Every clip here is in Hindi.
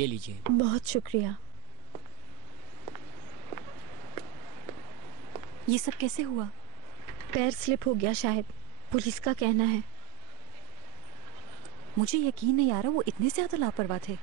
ये लीजिए। बहुत शुक्रिया। ये सब कैसे हुआ? पैर स्लिप हो गया शायद, पुलिस का कहना है। मुझे यकीन नहीं आ रहा वो इतने ज्यादा लापरवाह थे।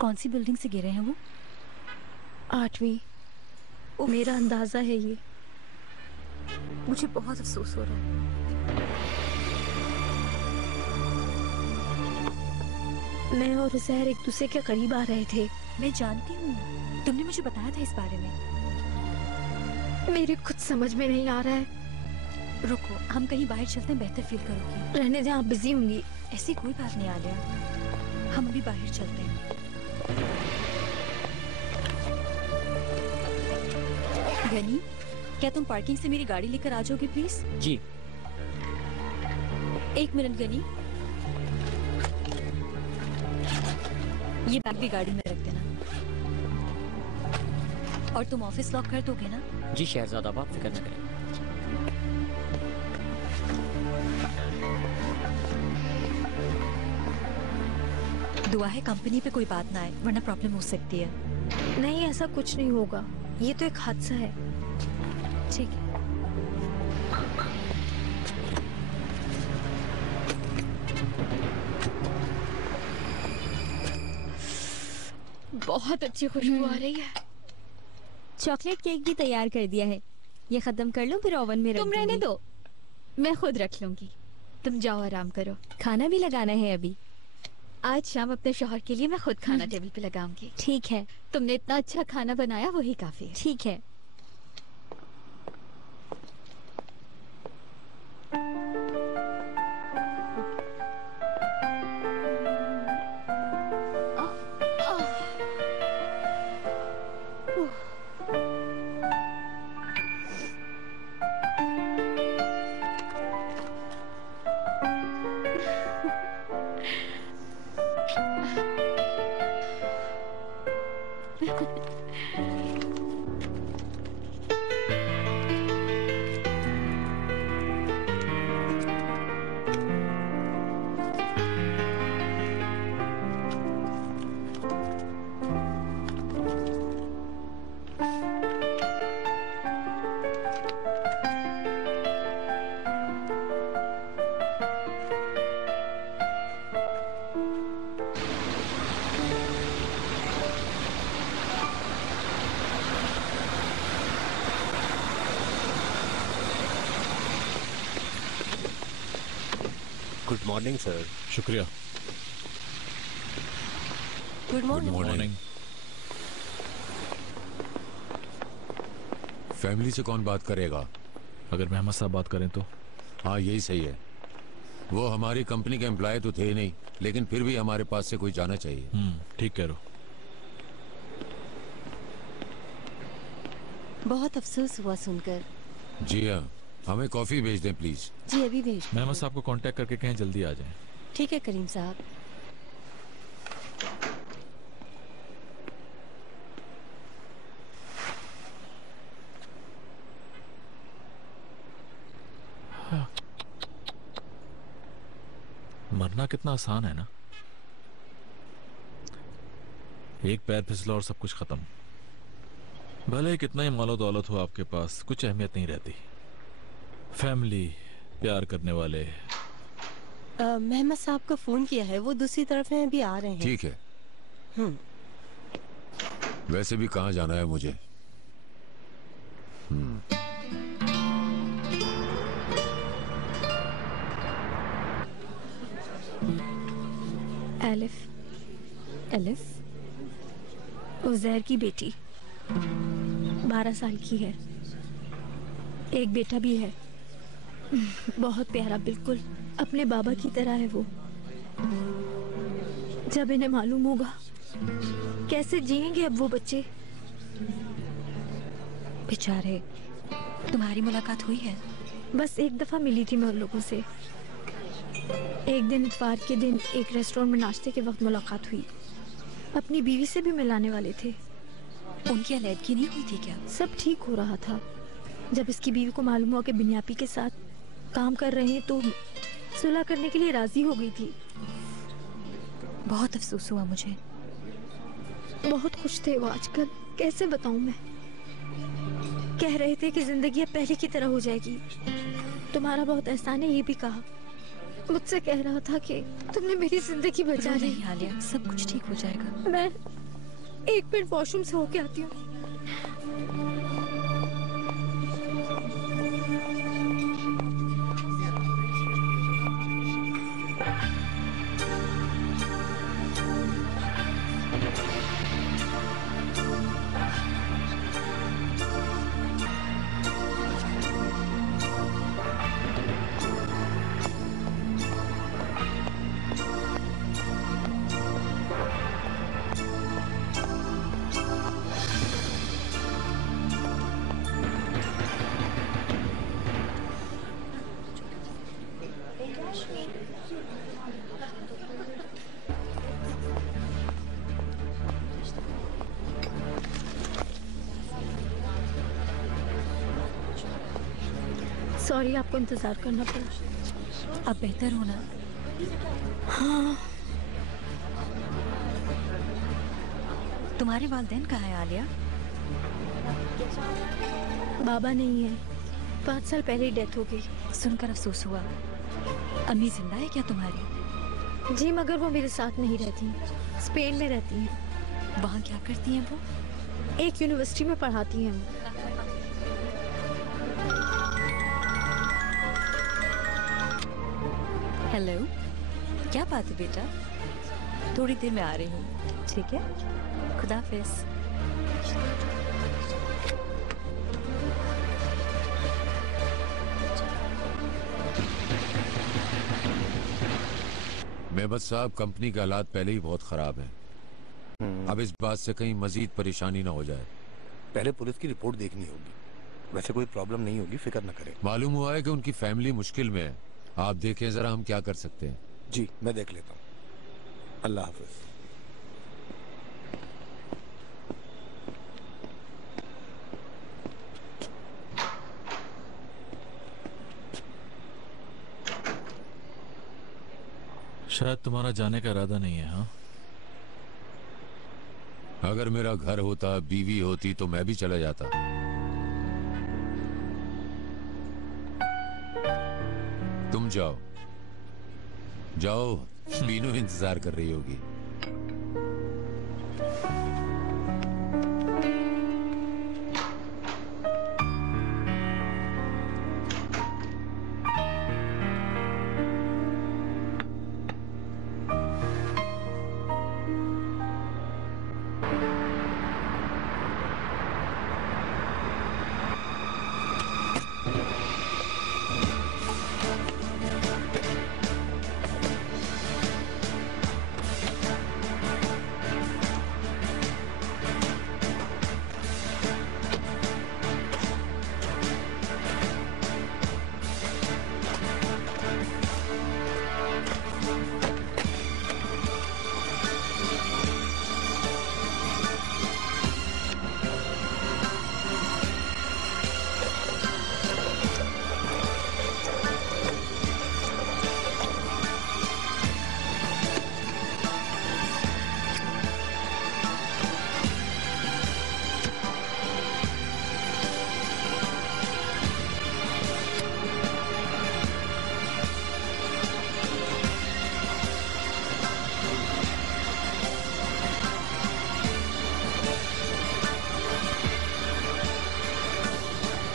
कौन सी बिल्डिंग से गिरे हैं वो? 8वीं। मेरा अंदाजा है ये। मुझे बहुत अफसोस हो रहा है। मैं और उज़ैर एक दूसरे के करीब आ रहे थे। मैं जानती हूँ, तुमने मुझे बताया था इस बारे में। मेरे कुछ समझ में नहीं आ रहा है। रुको, हम कहीं बाहर चलते हैं, बेहतर फील करोगी। रहने दे, आप बिजी होंगी। ऐसी कोई बात नहीं आलिया, हम अभी बाहर चलते हैं। गनी, क्या तुम पार्किंग से मेरी गाड़ी लेकर आ जाओगे प्लीज? जी। 1 मिनट गनी, ये बैग भी गाड़ी में रख देना। और तुम ऑफिस लॉक कर दोगे ना? जी शहजादा, आप फिक्र न करें। दुआ है कंपनी पे कोई बात ना आए, वरना प्रॉब्लम हो सकती है। नहीं, ऐसा कुछ नहीं होगा, ये तो एक हादसा है। ठीक है। बहुत अच्छी खुशबू आ रही है। चॉकलेट केक भी तैयार कर दिया है, ये खत्म कर लो फिर ओवन में रख तुम रहने दो, मैं खुद रख लूंगी। तुम जाओ, आराम करो। खाना भी लगाना है अभी। आज शाम अपने शौहर के लिए मैं खुद खाना टेबल पे लगाऊंगी। ठीक है। तुमने इतना अच्छा खाना बनाया, वही काफी है। ठीक है। Good morning sir. शुक्रिया। Good morning. फैमिली से कौन बात करेगा? अगर मेहमद साहब बात करें तो? हाँ, यही सही है। वो हमारी कंपनी के एम्प्लॉय तो थे नहीं, लेकिन फिर भी हमारे पास से कोई जाना चाहिए। ठीक कह रहे हो। बहुत अफसोस हुआ सुनकर। जी हाँ, हमें कॉफी भेज दें प्लीज। जी अभी भेज। मेहमद साहब को कांटेक्ट करके कहें जल्दी आ जाएं। ठीक है करीम साहब। मरना कितना आसान है ना, एक पैर फिसला और सब कुछ खत्म। भले कितना ही मालो दौलत हो आपके पास, कुछ अहमियत नहीं रहती। फैमिली, प्यार करने वाले। मेहमद साहब को फोन किया है, वो दूसरी तरफ हैं, अभी आ रहे हैं। ठीक है। वैसे भी कहाँ जाना है मुझे? एलिफ उज़ैर की बेटी, 12 साल की है। एक बेटा भी है, बहुत प्यारा, बिल्कुल अपने बाबा की तरह है वो। जब इन्हें मालूम होगा, कैसे जिएंगे अब वो बच्चे। बेचारे। तुम्हारी मुलाकात हुई है? बस एक दफा मिली थी मैं उन लोगों से। एक दिन इतवार के दिन एक रेस्टोरेंट में नाश्ते के वक्त मुलाकात हुई। अपनी बीवी से भी मिलाने वाले थे। उनकी अलैदगी नहीं हुई थी क्या? सब ठीक हो रहा था। जब इसकी बीवी को मालूम हुआ कि बिन्यापी के साथ काम कर रहे हैं तो सुलह करने के लिए राजी हो गई थी। बहुत अफसोस हुआ मुझे। बहुत खुश थे वो आजकल, कैसे बताऊं मैं। कह रहे थे कि जिंदगी अब पहले की तरह हो जाएगी। तुम्हारा बहुत एहसान है ये भी कहा। मुझसे कह रहा था कि तुमने मेरी जिंदगी बचा ली। नहीं आलिया, सब कुछ ठीक हो जाएगा। मैं 1 मिनट वॉशरूम से होके आती हूँ। सॉरी आपको इंतजार करना पड़ा। अब बेहतर हो ना? हाँ। तुम्हारे वालिदैन कहाँ है आलिया? बाबा नहीं है, 5 साल पहले ही डेथ हो गई। सुनकर अफसोस हुआ। अम्मी जिंदा है क्या तुम्हारी? जी मगर वो मेरे साथ नहीं रहती, स्पेन में रहती हैं। वहाँ क्या करती हैं वो? एक यूनिवर्सिटी में पढ़ाती हैं। हेलो, क्या बात है बेटा? थोड़ी देर में आ रही हूँ, ठीक है? खुदा हाफिज। मेहमद साहब, कंपनी के हालात पहले ही बहुत खराब हैं। अब इस बात से कहीं मजीद परेशानी ना हो जाए। पहले पुलिस की रिपोर्ट देखनी होगी। वैसे कोई प्रॉब्लम नहीं होगी, फिक्र न करें। मालूम हुआ है कि उनकी फैमिली मुश्किल में है। आप देखें जरा हम क्या कर सकते हैं। जी मैं देख लेता हूँ। अल्लाह हाफिज। शायद तुम्हारा जाने का इरादा नहीं है। हाँ, अगर मेरा घर होता, बीवी होती तो मैं भी चला जाता। तुम जाओ जाओ, बीनू इंतजार कर रही होगी।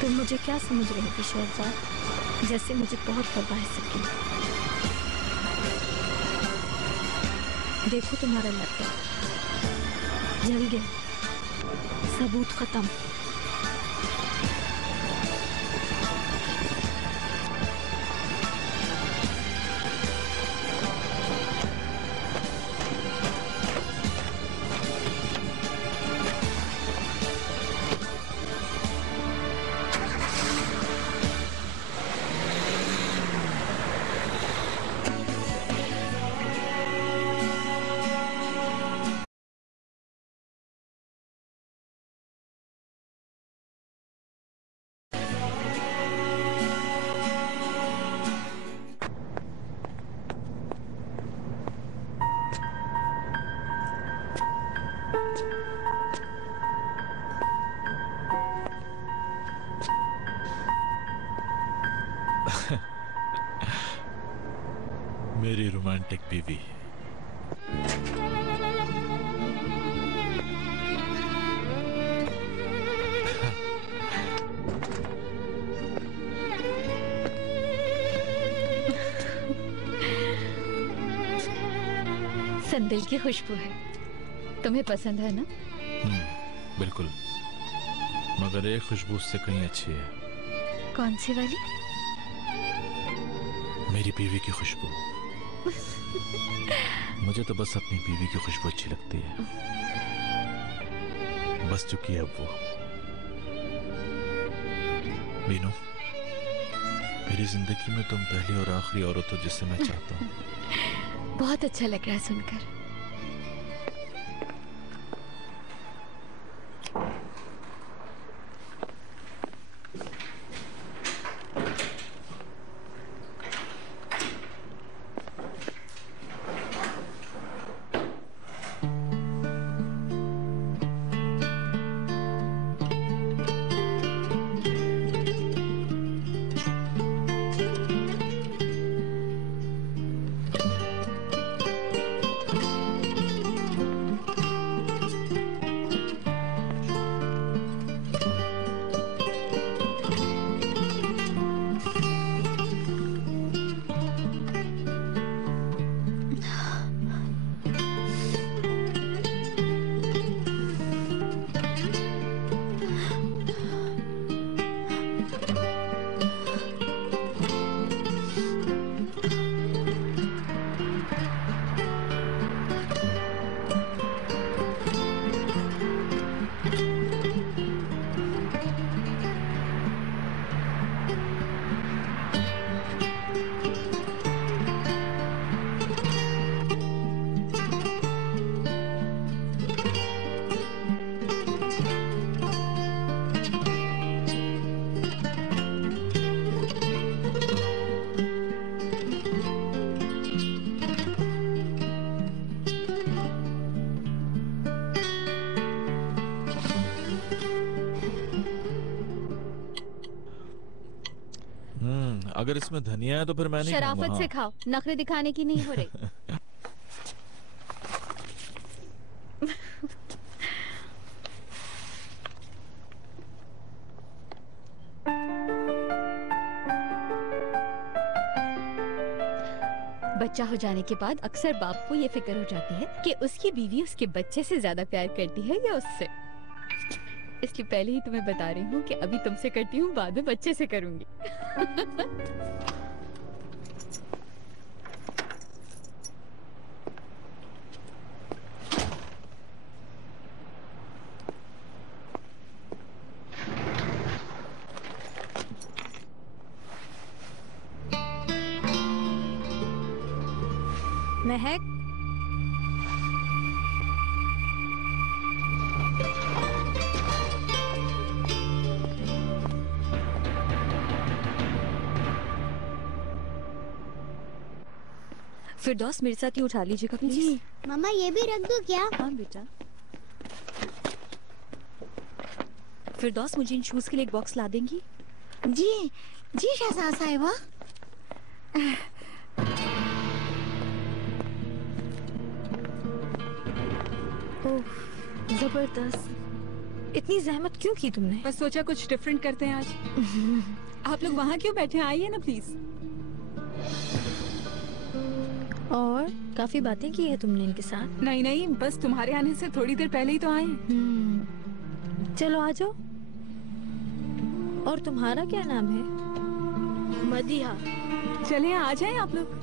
तुम मुझे क्या समझ रहे हो शहजाद? जैसे मुझे बहुत परवाह है सबकी। देखो तुम्हारा लड़का जल गया, सबूत खत्म। रोमांटिक बीवी। संदिल की खुशबू है, तुम्हें पसंद है ना? बिल्कुल, मगर एक खुशबू उससे कहीं अच्छी है। कौन सी वाली? मेरी बीवी की खुशबू। मुझे तो बस अपनी बीवी की खुशबू अच्छी लगती है। बस चुकी है अब वो। बीनू, मेरी जिंदगी में तुम पहली और आखिरी औरत हो जिससे मैं चाहता हूँ। बहुत अच्छा लग रहा है सुनकर। अगर इसमें धनिया है तो फिर मैं नहीं खाऊंगा। शराफत से खाओ, नखरे दिखाने की नहीं हो रही। बच्चा हो जाने के बाद अक्सर बाप को ये फिक्र हो जाती है कि उसकी बीवी उसके बच्चे से ज्यादा प्यार करती है या उससे। इसलिए पहले ही तुम्हें बता रही हूँ कि अभी तुमसे करती हूँ, बाद में बच्चे से करूंगी। महक, फिरदौस मेरे साथ ही उठा लीजिएगा प्लीज। जी मामा, ये भी रख दो क्या? हाँ बेटा। फिरदौस, मुझे इन शूज के लिए एक बॉक्स ला देंगी? जी जी शहजाद साहिबा। जबरदस्त। इतनी जहमत क्यों की तुमने? बस सोचा कुछ डिफरेंट करते हैं आज। आप लोग वहाँ क्यों बैठे हैं? आइए ना प्लीज। और काफी बातें की है तुमने इनके साथ? नहीं नहीं, बस तुम्हारे आने से थोड़ी देर पहले ही तो आए। चलो आ जाओ। और तुम्हारा क्या नाम है? मदीहा। चलिए आ जाए आप लोग।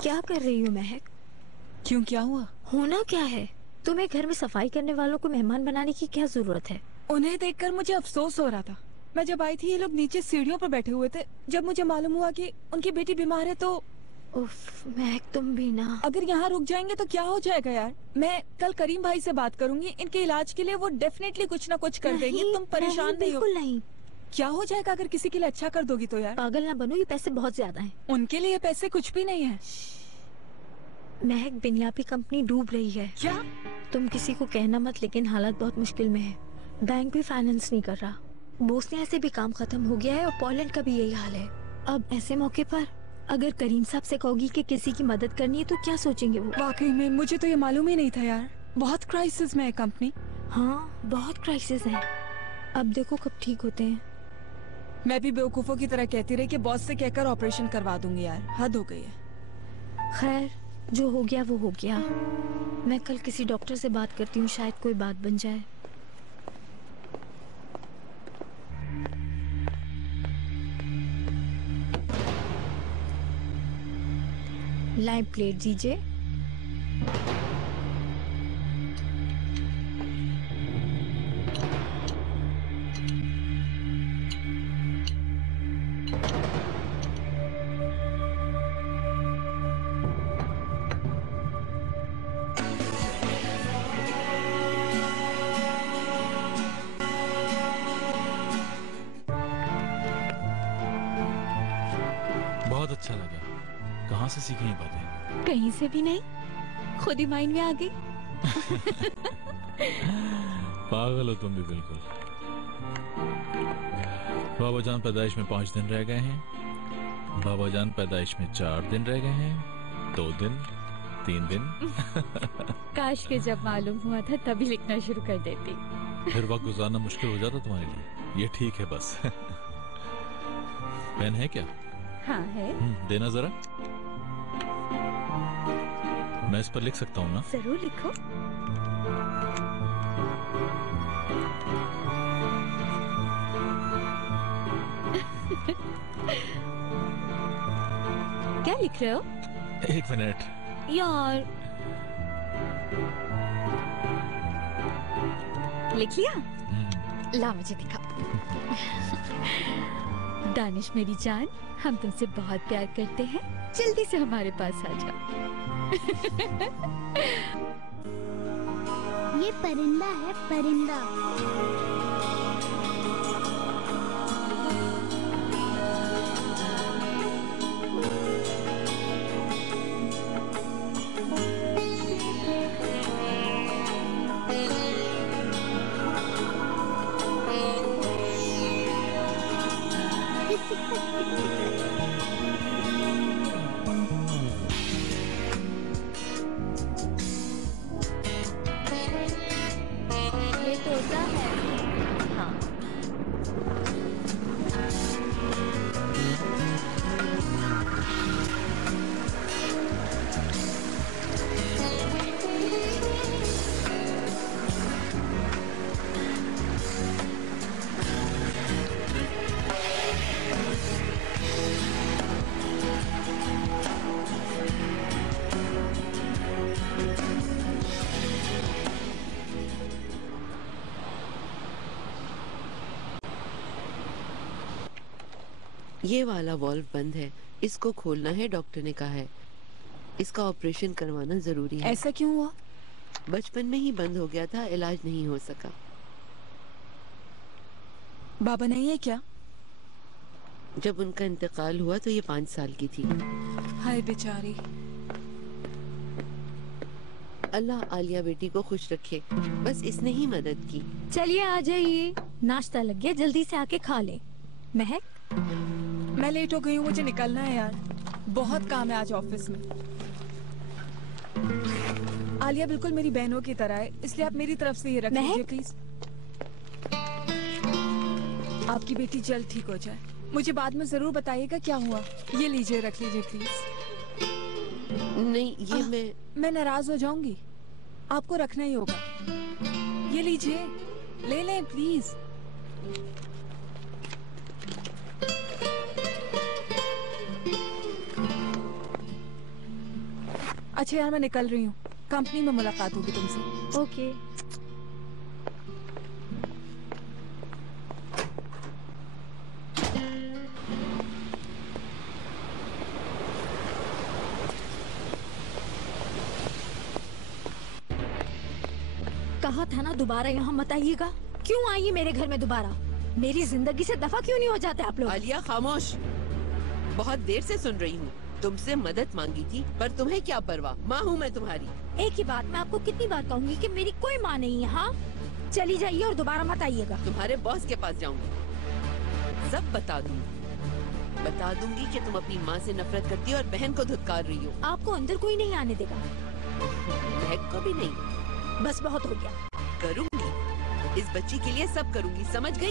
क्या कर रही हो महक? क्यों, क्या हुआ? होना क्या है? तुम्हें घर में सफाई करने वालों को मेहमान बनाने की क्या जरूरत है? उन्हें देखकर मुझे अफसोस हो रहा था। मैं जब आई थी ये लोग नीचे सीढ़ियों पर बैठे हुए थे। जब मुझे मालूम हुआ कि उनकी बेटी बीमार है तो उफ, महक तुम भी ना। अगर यहाँ रुक जाएंगे तो क्या हो जाएगा यार। मैं कल करीम भाई से बात करूंगी, इनके इलाज के लिए वो डेफिनेटली कुछ ना कुछ कर देंगे। तुम परेशान नहीं हो। बिल्कुल नहीं। क्या हो जाएगा अगर किसी के लिए अच्छा कर दोगी तो यार। पागल ना बनो, ये पैसे बहुत ज्यादा हैं। उनके लिए पैसे कुछ भी नहीं है। महक, बिनयापी कंपनी डूब रही है। क्या? तुम किसी को कहना मत, लेकिन हालत बहुत मुश्किल में है। बैंक भी फाइनेंस नहीं कर रहा। बोस्निया से भी काम खत्म हो गया है और पोलैंड का भी यही हाल है। अब ऐसे मौके पर अगर करीम साहब से कहोगी कि किसी की मदद करनी है तो क्या सोचेंगे वो? वाकई में मुझे तो ये मालूम ही नहीं था यार। बहुत क्राइसिस में है कंपनी। हाँ, बहुत क्राइसिस है। अब देखो कब ठीक होते हैं। मैं भी बेवकूफों की तरह कहती रही कि बॉस से कहकर ऑपरेशन करवा दूंगी यार। हद हो गई है। खैर, जो हो गया वो हो गया। मैं कल किसी डॉक्टर से बात करती हूँ, शायद कोई बात बन जाए। लाइव प्लेट दीजिए। बहुत अच्छा लगा। कहाँ से सीखी ये बातें? कहीं से भी नहीं, खुद ही माइंड में आ गई। पागल हो तुम भी बिल्कुल। बाबा जान पैदाइश में 5 दिन रह गए हैं। बाबा जान पैदाइश में 4 दिन रह गए हैं। 2 दिन, 3 दिन। काश के जब मालूम हुआ था तभी लिखना शुरू कर देती। फिर वक्त गुजारना मुश्किल हो जाता तुम्हारे लिए। ये ठीक है बस। पेन है क्या? हाँ है। देना जरा। मैं इस पर लिख सकता हूँ ना? जरूर लिखो। क्या लिख रहे हो? 1 मिनट यार, लिख लिया? ला मुझे दिखा। दानिश मेरी जान, हम तुमसे बहुत प्यार करते हैं। जल्दी से हमारे पास आ जाओ। ये परिंदा है, परिंदा। ये तोता है। हाँ, ये वाला वॉल्व बंद है, इसको खोलना है, डॉक्टर ने कहा है। इसका ऑपरेशन करवाना जरूरी है। ऐसा क्यों हुआ? बचपन में ही बंद हो गया था, इलाज नहीं हो सका। बाबा नहीं है क्या? जब उनका इंतकाल हुआ तो ये 5 साल की थी। हाय बेचारी। अल्लाह आलिया बेटी को खुश रखे, बस इसने ही मदद की। चलिए आ जाइए, नाश्ता लग गया, जल्दी से आके खा ले। महक, मैं लेट हो गई हूँ, मुझे निकलना है यार। बहुत काम है आज ऑफिस में। आलिया बिल्कुल मेरी बहनों की तरह है, इसलिए आप मेरी तरफ से ये रख लीजिए प्लीज। आपकी बेटी जल्द ठीक हो जाए। मुझे बाद में जरूर बताइएगा क्या हुआ। ये लीजिए, रख लीजिए प्लीज। नहीं, ये मैं नाराज हो जाऊंगी। आपको रखना ही होगा। ये लीजिए, ले लें प्लीज। अच्छा यार, मैं निकल रही हूँ। कंपनी में मुलाकात होगी तुमसे। ओके। कहा था ना दोबारा यहाँ मत आइएगा। क्यों आइए मेरे घर में दोबारा? मेरी जिंदगी से दफा क्यों नहीं हो जाते आप लोग? आलिया खामोश, बहुत देर से सुन रही हूँ। तुमसे मदद मांगी थी, पर तुम्हें क्या परवाह, माँ हूँ मैं तुम्हारी। एक ही बात मैं आपको कितनी बार कहूँगी कि मेरी कोई माँ नहीं है। हाँ, चली जाइए और दोबारा मत आइएगा। तुम्हारे बॉस के पास जाऊंगी, सब बता दूंगी कि तुम अपनी माँ से नफरत करती हो और बहन को धुतकार रही हो। आपको अंदर कोई नहीं आने देगा। महक को भी नहीं। बस बहुत हो गया। करूंगी, इस बच्ची के लिए सब करूंगी, समझ गई?